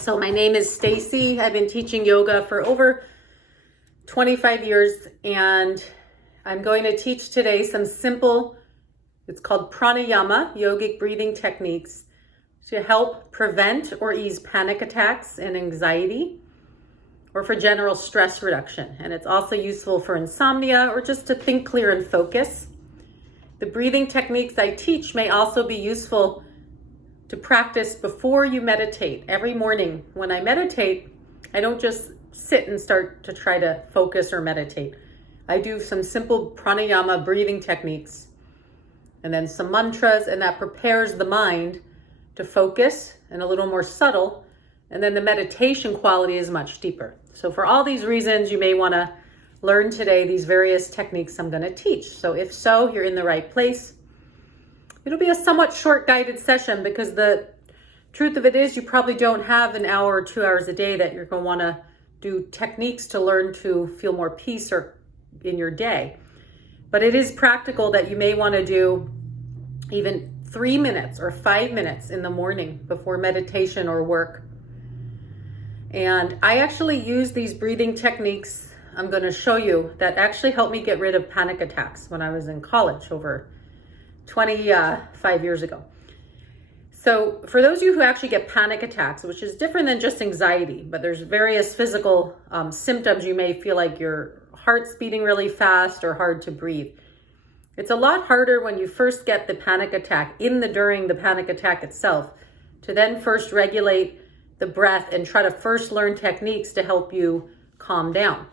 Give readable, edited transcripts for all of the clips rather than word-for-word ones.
So my name is Stacie. I've been teaching yoga for over 25 years, and I'm going to teach today some simple, it's called pranayama, yogic breathing techniques to help prevent or ease panic attacks and anxiety, or for general stress reduction. And it's also useful for insomnia or just to think clear and focus. The breathing techniques I teach may also be useful to practice before you meditate. Every morning when I meditate, I don't just sit and start to try to focus or meditate. I do some simple pranayama breathing techniques and then some mantras, and that prepares the mind to focus and a little more subtle. And then the meditation quality is much deeper. So for all these reasons, you may want to learn today these various techniques I'm going to teach. So if so, you're in the right place. It'll be a somewhat short guided session because the truth of it is you probably don't have an hour or 2 hours a day that you're going to want to do techniques to learn to feel more peace or in your day. But it is practical that you may want to do even 3 minutes or 5 minutes in the morning before meditation or work. And I actually use these breathing techniques I'm going to show you that actually helped me get rid of panic attacks when I was in college over 25 years ago. So for those of you who actually get panic attacks, which is different than just anxiety, but there's various physical symptoms. You may feel like your heart's beating really fast or hard to breathe. It's a lot harder when you first get the panic attack during the panic attack itself to then first regulate the breath and try to first learn techniques to help you calm down.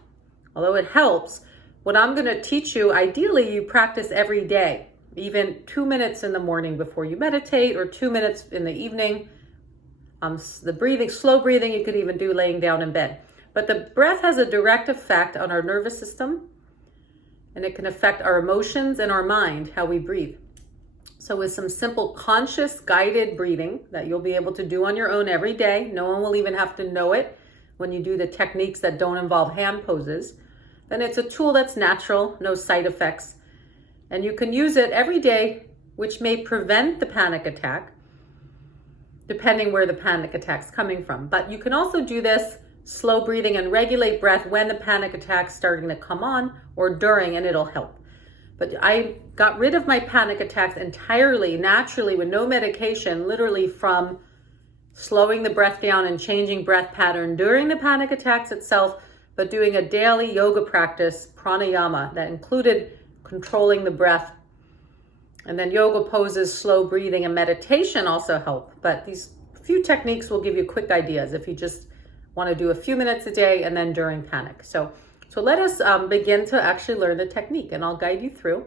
Although it helps, what I'm going to teach you, ideally you practice every day, even 2 minutes in the morning before you meditate or 2 minutes in the evening. The breathing, slow breathing, you could even do laying down in bed. But the breath has a direct effect on our nervous system, and it can affect our emotions and our mind, how we breathe. So with some simple conscious guided breathing that you'll be able to do on your own every day, no one will even have to know it when you do the techniques that don't involve hand poses, then it's a tool that's natural, no side effects. And you can use it every day, which may prevent the panic attack, depending where the panic attack's coming from. But you can also do this slow breathing and regulate breath when the panic attack's starting to come on or during, and it'll help. But I got rid of my panic attacks entirely, naturally, with no medication, literally from slowing the breath down and changing breath pattern during the panic attacks itself, but doing a daily yoga practice, pranayama, that included controlling the breath. And then yoga poses, slow breathing, and meditation also help. But these few techniques will give you quick ideas if you just want to do a few minutes a day and then during panic. So let us begin to actually learn the technique, and I'll guide you through.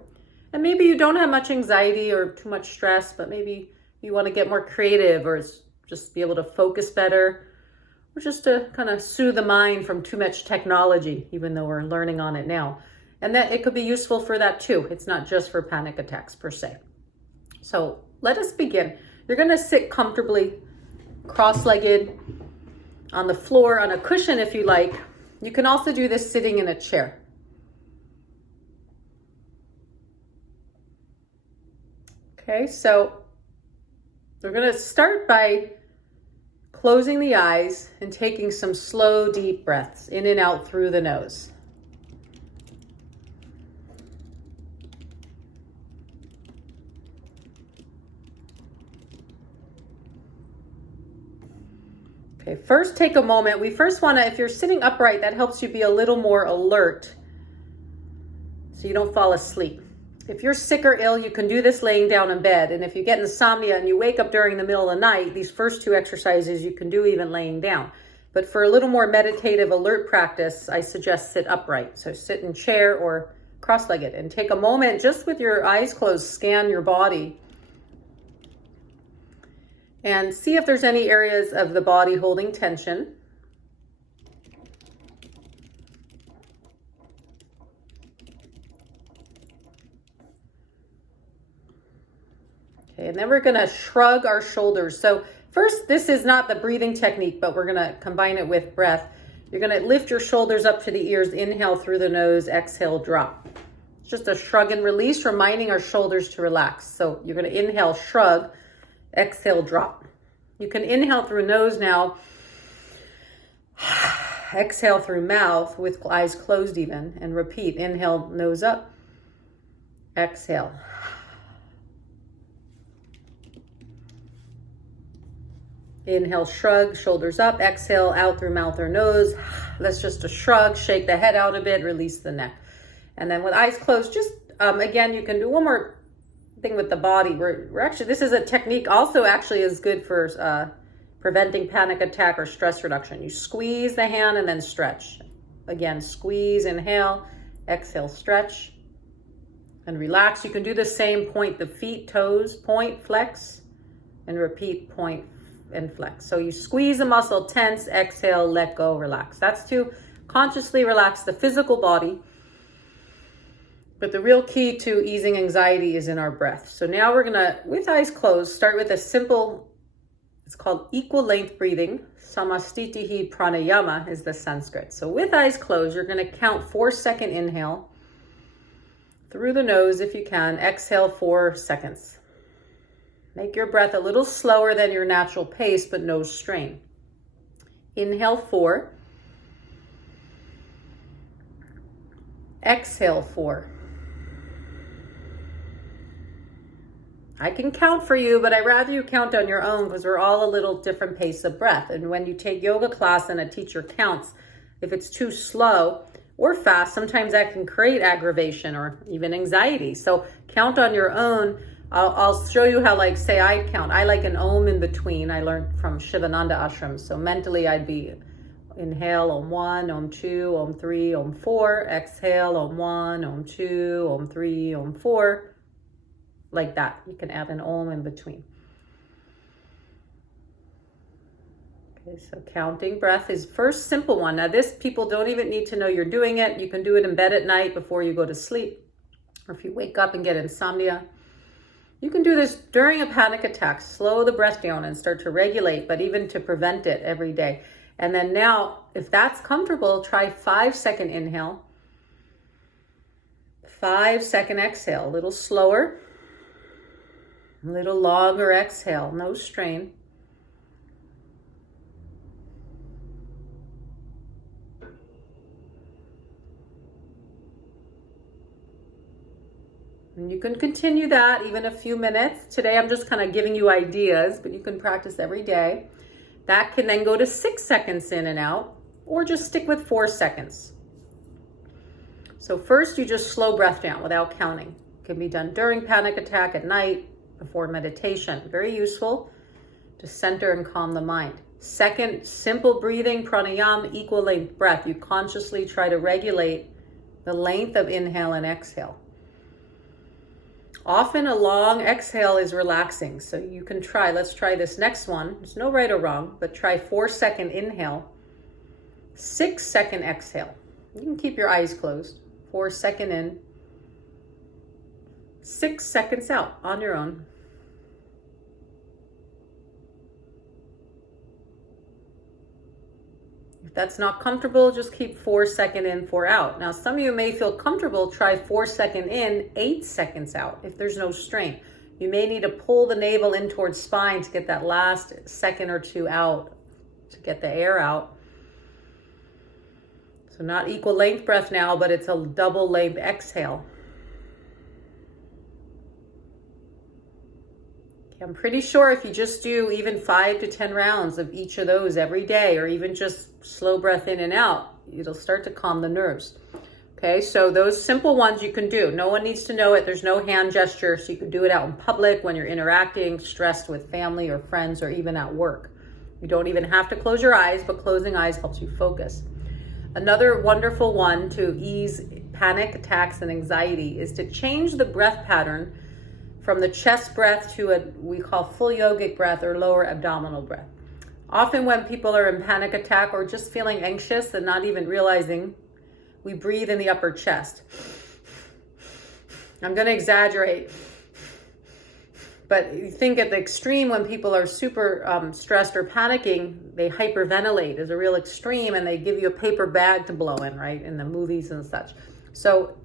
And maybe you don't have much anxiety or too much stress, but maybe you want to get more creative or just be able to focus better, or just to kind of soothe the mind from too much technology, even though we're learning on it now. And that it could be useful for that too. It's not just for panic attacks per se. So let us begin. You're going to sit comfortably, cross-legged, on the floor, on a cushion if you like. You can also do this sitting in a chair. Okay, so we're going to start by closing the eyes and taking some slow, deep breaths in and out through the nose. Okay, first take a moment. We first want to, if you're sitting upright, that helps you be a little more alert so you don't fall asleep. If you're sick or ill, you can do this laying down in bed. And if you get insomnia and you wake up during the middle of the night, these first two exercises you can do even laying down. But for a little more meditative alert practice, I suggest sit upright. So sit in chair or cross-legged, and take a moment just with your eyes closed, scan your body and see if there's any areas of the body holding tension. Okay, and then we're going to shrug our shoulders. So first, this is not the breathing technique, but we're going to combine it with breath. You're going to lift your shoulders up to the ears, inhale through the nose, exhale, drop. It's just a shrug and release, reminding our shoulders to relax. So you're going to inhale, shrug, exhale, drop. You can inhale through nose now Exhale through mouth with eyes closed even, and repeat. Inhale, nose up. Exhale. Inhale, shrug, shoulders up. Exhale, out through mouth or nose. That's just a shrug. Shake the head out a bit, release the neck. And then with eyes closed, just again, you can do one more thing with the body. We're actually, this is a technique also actually is good for preventing panic attack or stress reduction. You squeeze the hand and then stretch. Again, squeeze, inhale, exhale, stretch, and relax. You can do the same, point the feet, toes, point, flex, and repeat, point, and flex. So you squeeze the muscle, tense, exhale, let go, relax. That's to consciously relax the physical body. But the real key to easing anxiety is in our breath. So now we're gonna, with eyes closed, start with a simple, it's called equal length breathing. Samastitihi pranayama is the Sanskrit. So with eyes closed, you're gonna count 4-second inhale through the nose if you can. Exhale 4 seconds. Make your breath a little slower than your natural pace, but no strain. Inhale 4. Exhale 4. I can count for you, but I'd rather you count on your own because we're all a little different pace of breath. And when you take yoga class and a teacher counts, if it's too slow or fast, sometimes that can create aggravation or even anxiety. So count on your own. I'll show you how, like, say I count. I like an om in between. I learned from Shivananda ashram. So mentally I'd be inhale, om 1, om 2, om 3, om 4. Exhale, om 1, om 2, om 3, om 4. Like that. You can add an om in between. Okay, so counting breath is first simple one. Now this, people don't even need to know you're doing it. You can do it in bed at night before you go to sleep. Or if you wake up and get insomnia. You can do this during a panic attack. Slow the breath down and start to regulate, but even to prevent it every day. And then now, if that's comfortable, try 5-second inhale. 5-second exhale, a little slower. A little longer exhale, no strain. And you can continue that even a few minutes. Today I'm just kind of giving you ideas, but you can practice every day. That can then go to 6 seconds in and out, or just stick with 4 seconds. So first you just slow breath down without counting. It can be done during panic attack, at night, before meditation. Very useful to center and calm the mind. Second, simple breathing, pranayama, equal length breath. You consciously try to regulate the length of inhale and exhale. Often a long exhale is relaxing, so you can try. Let's try this next one. There's no right or wrong, but try 4-second inhale, 6-second exhale. You can keep your eyes closed. 4-second in, 6 seconds out on your own. If that's not comfortable, just keep 4-second in, 4 out. Now, some of you may feel comfortable, try 4-second in, 8 seconds out if there's no strain. You may need to pull the navel in towards spine to get that last second or 2 out, to get the air out. So not equal length breath now, but it's a double length exhale. I'm pretty sure if you just do even 5 to 10 rounds of each of those every day, or even just slow breath in and out, it'll start to calm the nerves. Okay, so those simple ones you can do. No one needs to know it. There's no hand gesture, so you can do it out in public when you're interacting, stressed with family or friends, or even at work. You don't even have to close your eyes, but closing eyes helps you focus. Another wonderful one to ease panic attacks and anxiety is to change the breath pattern from the chest breath to a we call full yogic breath or lower abdominal breath. Often when people are in panic attack or just feeling anxious and not even realizing, we breathe in the upper chest. I'm going to exaggerate, but you think at the extreme when people are super stressed or panicking, they hyperventilate as a real extreme, and they give you a paper bag to blow in, right, in the movies and such. So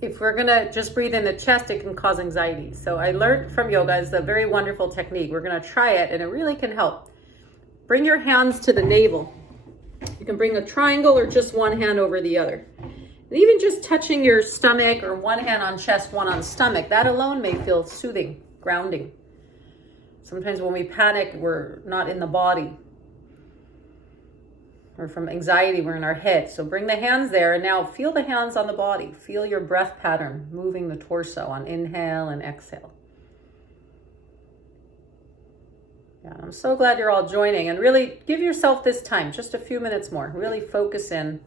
if we're gonna just breathe in the chest, it can cause anxiety. So I learned from yoga, it's a very wonderful technique. We're gonna try it and it really can help. Bring your hands to the navel. You can bring a triangle or just one hand over the other. And even just touching your stomach or one hand on chest, one on stomach, that alone may feel soothing, grounding. Sometimes when we panic, we're not in the body. Or from anxiety, we're in our head. So bring the hands there, and now feel the hands on the body. Feel your breath pattern, moving the torso on inhale and exhale. Yeah, I'm so glad you're all joining, and really give yourself this time, just a few minutes more. Really focus in.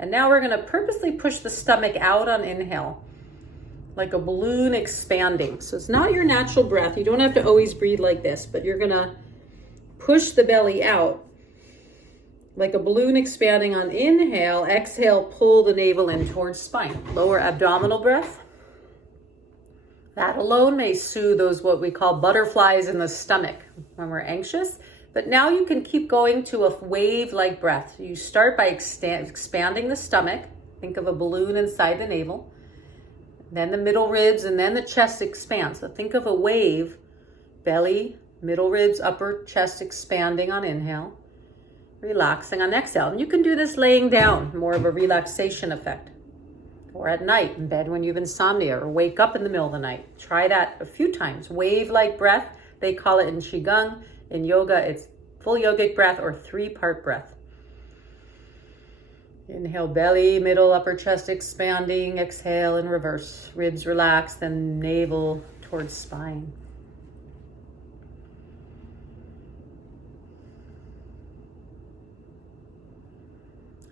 And now we're going to purposely push the stomach out on inhale, like a balloon expanding. So it's not your natural breath. You don't have to always breathe like this, but you're going to push the belly out like a balloon expanding on inhale. Exhale, pull the navel in towards spine. Lower abdominal breath. That alone may soothe those what we call butterflies in the stomach when we're anxious. But now you can keep going to a wave-like breath. You start by expanding the stomach. Think of a balloon inside the navel. Then the middle ribs, and then the chest expands. So think of a wave, belly, middle ribs, upper chest expanding on inhale, relaxing on exhale. And you can do this laying down, more of a relaxation effect. Or at night in bed when you have insomnia, or wake up in the middle of the night. Try that a few times. Wave-like breath, they call it in Qigong. In yoga, it's full yogic breath or 3-part breath. Inhale, belly, middle, upper chest expanding. Exhale in reverse. Ribs relax, then navel towards spine.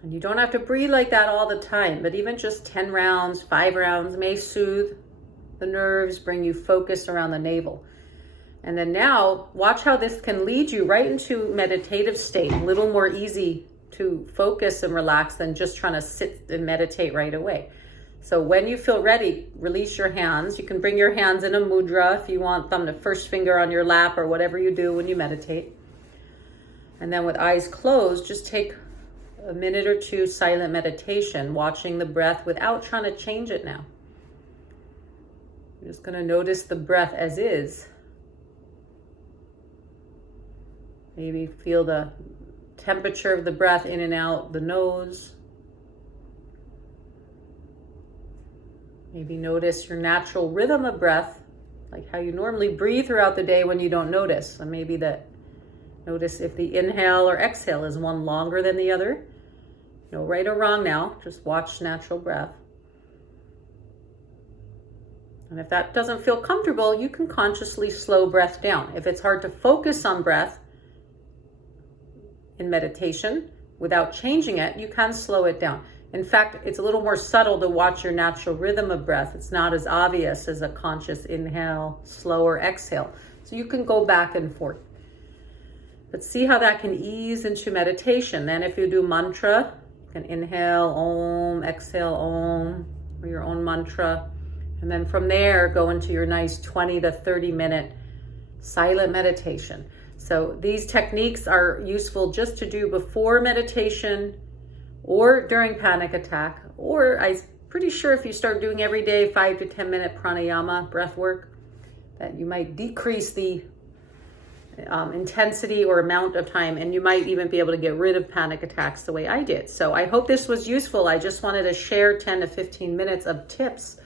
And you don't have to breathe like that all the time, but even just 10 rounds, 5 rounds may soothe the nerves, bring you focus around the navel. And then now, watch how this can lead you right into meditative state, a little more easy to focus and relax than just trying to sit and meditate right away. So when you feel ready, release your hands. You can bring your hands in a mudra if you want them, the first finger on your lap or whatever you do when you meditate. And then with eyes closed, just take a minute or two silent meditation, watching the breath without trying to change it now. You're just going to notice the breath as is. Maybe feel the temperature of the breath in and out the nose. Maybe notice your natural rhythm of breath, like how you normally breathe throughout the day when you don't notice. And maybe notice if the inhale or exhale is one longer than the other. No right or wrong now, just watch natural breath. And if that doesn't feel comfortable, you can consciously slow breath down. If it's hard to focus on breath in meditation without changing it, you can slow it down. In fact, it's a little more subtle to watch your natural rhythm of breath. It's not as obvious as a conscious inhale, slower exhale. So you can go back and forth. But see how that can ease into meditation. Then if you do mantra, you can inhale Om, exhale Om, or your own mantra. And then from there, go into your nice 20 to 30 minute silent meditation. So these techniques are useful just to do before meditation or during panic attack. Or I'm pretty sure if you start doing every day 5 to 10 minute pranayama breath work, that you might decrease the intensity or amount of time, and you might even be able to get rid of panic attacks the way I did. So I hope this was useful. I just wanted to share 10 to 15 minutes of tips.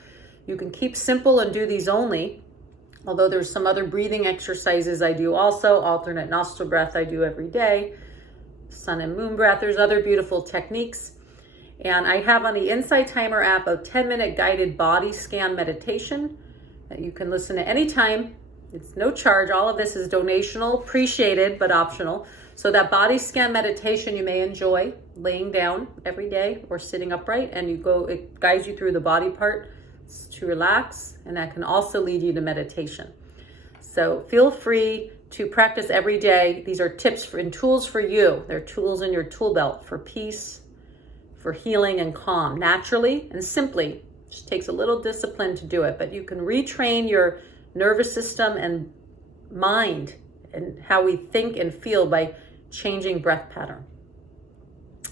You can keep simple and do these only, although there's some other breathing exercises I do also, alternate nostril breath I do every day, sun and moon breath. There's other beautiful techniques. And I have on the Insight Timer app a 10-minute guided body scan meditation that you can listen to anytime. It's no charge. All of this is donational, appreciated, but optional. So that body scan meditation you may enjoy laying down every day or sitting upright, and it guides you through the body part to relax, and that can also lead you to meditation. So feel free to practice every day. These are tips and tools for you. They're tools in your tool belt for peace, for healing and calm, naturally and simply. It just takes a little discipline to do it, but you can retrain your nervous system and mind and how we think and feel by changing breath pattern.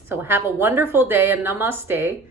So have a wonderful day, and namaste.